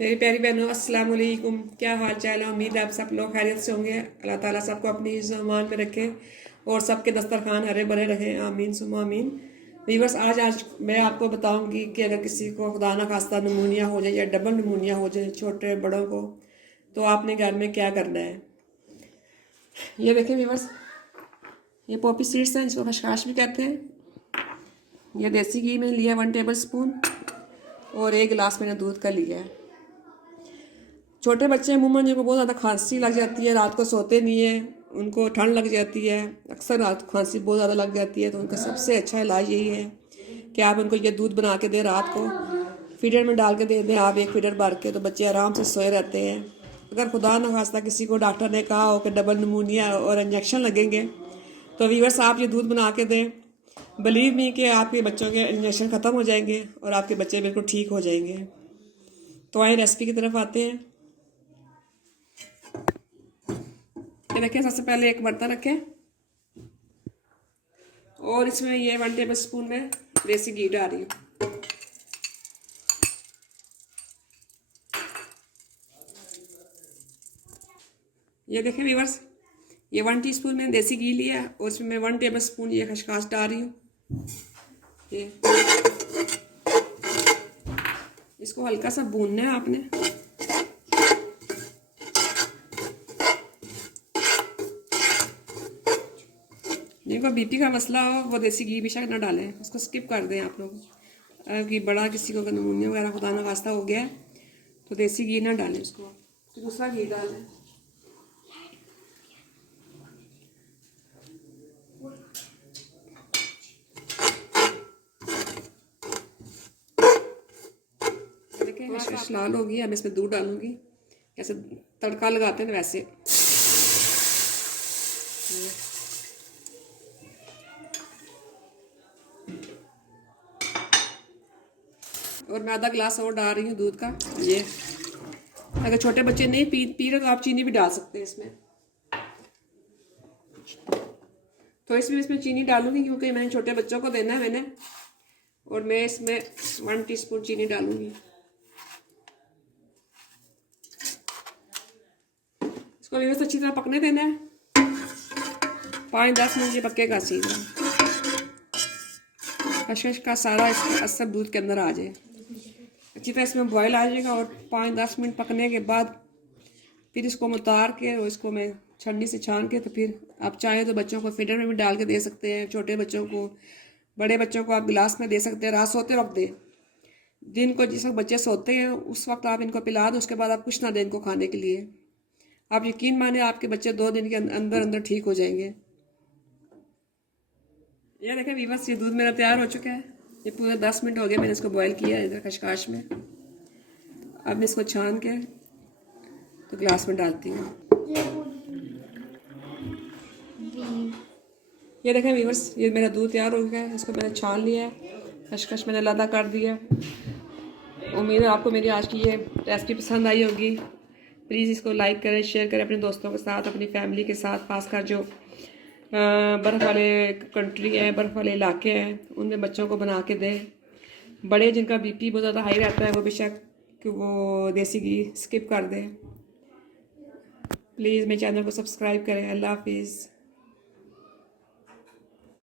मेरी प्यारी बहनों, अस्सलाम वालेकुम। क्या हाल चाल है? उम्मीद है आप सब लोग खैरियत से होंगे। अल्लाह ताला सबको अपनी ईमान में रखे और सबके दस्तरखान हरे भरे रखे। आमीन सुम्मा आमीन। वीवर्स, आज मैं आपको बताऊंगी कि अगर किसी को खुदा ना खास्ता नमूनिया हो जाए या डबल नमूनिया हो जाए, छोटे बड़ों को, तो आपने घर में क्या करना है। ये देखें वीवर्स, ये पॉपी सीड्स हैं, इसको खशखाश भी कहते हैं। ये देसी घी में लिया 1 टेबल स्पून और 1 गिलास मैंने दूध का लिया है। छोटे बच्चे अमूमन जिनको बहुत ज़्यादा खांसी लग जाती है, रात को सोते नहीं है, उनको ठंड लग जाती है, अक्सर रात को खांसी बहुत ज़्यादा लग जाती है, तो उनका सबसे अच्छा इलाज यही है कि आप उनको ये दूध बना के दें, रात को फीडर में डाल के दे दें आप 1 फीडर भर के, तो बच्चे आराम से सोए रहते हैं। अगर खुदा न खास्ता किसी को डॉक्टर ने कहा हो कि डबल नमूनिया और इंजेक्शन लगेंगे, तो वीवर्स आप ये दूध बना के दें। बिलीव मी कि आपके बच्चों के इंजेक्शन ख़त्म हो जाएंगे और आपके बच्चे बिल्कुल ठीक हो जाएंगे। तो आइए रेसिपी की तरफ आते हैं। ये देखिए, सबसे पहले एक बर्तन रखें और इसमें ये 1 टेबल स्पून में देसी घी डाल रही हूँ। ये देखें व्यूअर्स, ये 1 टीस्पून में देसी घी लिया और उसमें मैं 1 टेबल स्पून ये खसखस डाल रही हूँ। ये इसको हल्का सा भूनना है आपने। जिनको बीपी का मसला हो वो देसी घी बेशक ना डालें, उसको स्किप कर दें आप लोग। कि बड़ा किसी को नमूनिया वगैरह खुदा ना खास्ता हो गया है तो देसी घी ना डालें, उसको तो दूसरा घी डालें। देखिए लाल होगी, अब इसमें दूध डालूंगी। जैसे तड़का लगाते हैं वैसे। और मैं आधा गिलास और डाल रही हूँ दूध का। ये अगर छोटे बच्चे नहीं पी रहे तो आप चीनी भी डाल सकते हैं इसमें। तो इसमें चीनी डालूंगी क्योंकि मैंने छोटे बच्चों को देना है मैंने। और मैं इसमें 1 टीस्पून चीनी डालूंगी। इसको भी बस अच्छी तरह पकने देना है। 5-10 मिनट ये पकेगा सीधा, खशखश का सारा इसका असर दूध के अंदर आ जाए, अच्छी तरह इसमें बॉयल आ जाएगा। और 5-10 मिनट पकने के बाद फिर इसको मैं उतार के और इसको मैं छन्नी से छान के, तो फिर आप चाहें तो बच्चों को फीडर में भी डाल के दे सकते हैं। छोटे बच्चों को, बड़े बच्चों को आप गिलास में दे सकते हैं। रात सोते वक्त दें। दिन को जिस वक्त बच्चे सोते हैं उस वक्त आप इनको पिला दो, उसके बाद आप कुछ ना दें इनको खाने के लिए। आप यकीन माने आपके बच्चे 2 दिन के अंदर अंदर ठीक हो जाएंगे। ये देखें वीवर्स, ये दूध मेरा तैयार हो चुका है। ये पूरे 10 मिनट हो गए मैंने इसको बॉयल किया है इधर खशखाश में। अब मैं इसको छान के तो गिलास में डालती हूँ। ये देखें व्यूअर्स, ये मेरा दूध तैयार हो गया है। इसको मैंने छान लिया है, खशखश मैंने अलग कर दिया। उम्मीद है आपको मेरी आज की ये रेसिपी पसंद आई होगी। प्लीज़ इसको लाइक करें, शेयर करें अपने दोस्तों के साथ, अपनी फैमिली के साथ। खासकर जो बर्फ़ वाले कंट्री है, बर्फ़ वाले इलाके हैं, उनमें बच्चों को बना के दें। बड़े जिनका बीपी बहुत ज़्यादा हाई रहता है वो बेशक कि वो देसी घी स्किप कर दें। प्लीज़ मेरे चैनल को सब्सक्राइब करें। अल्लाह हाफिज़।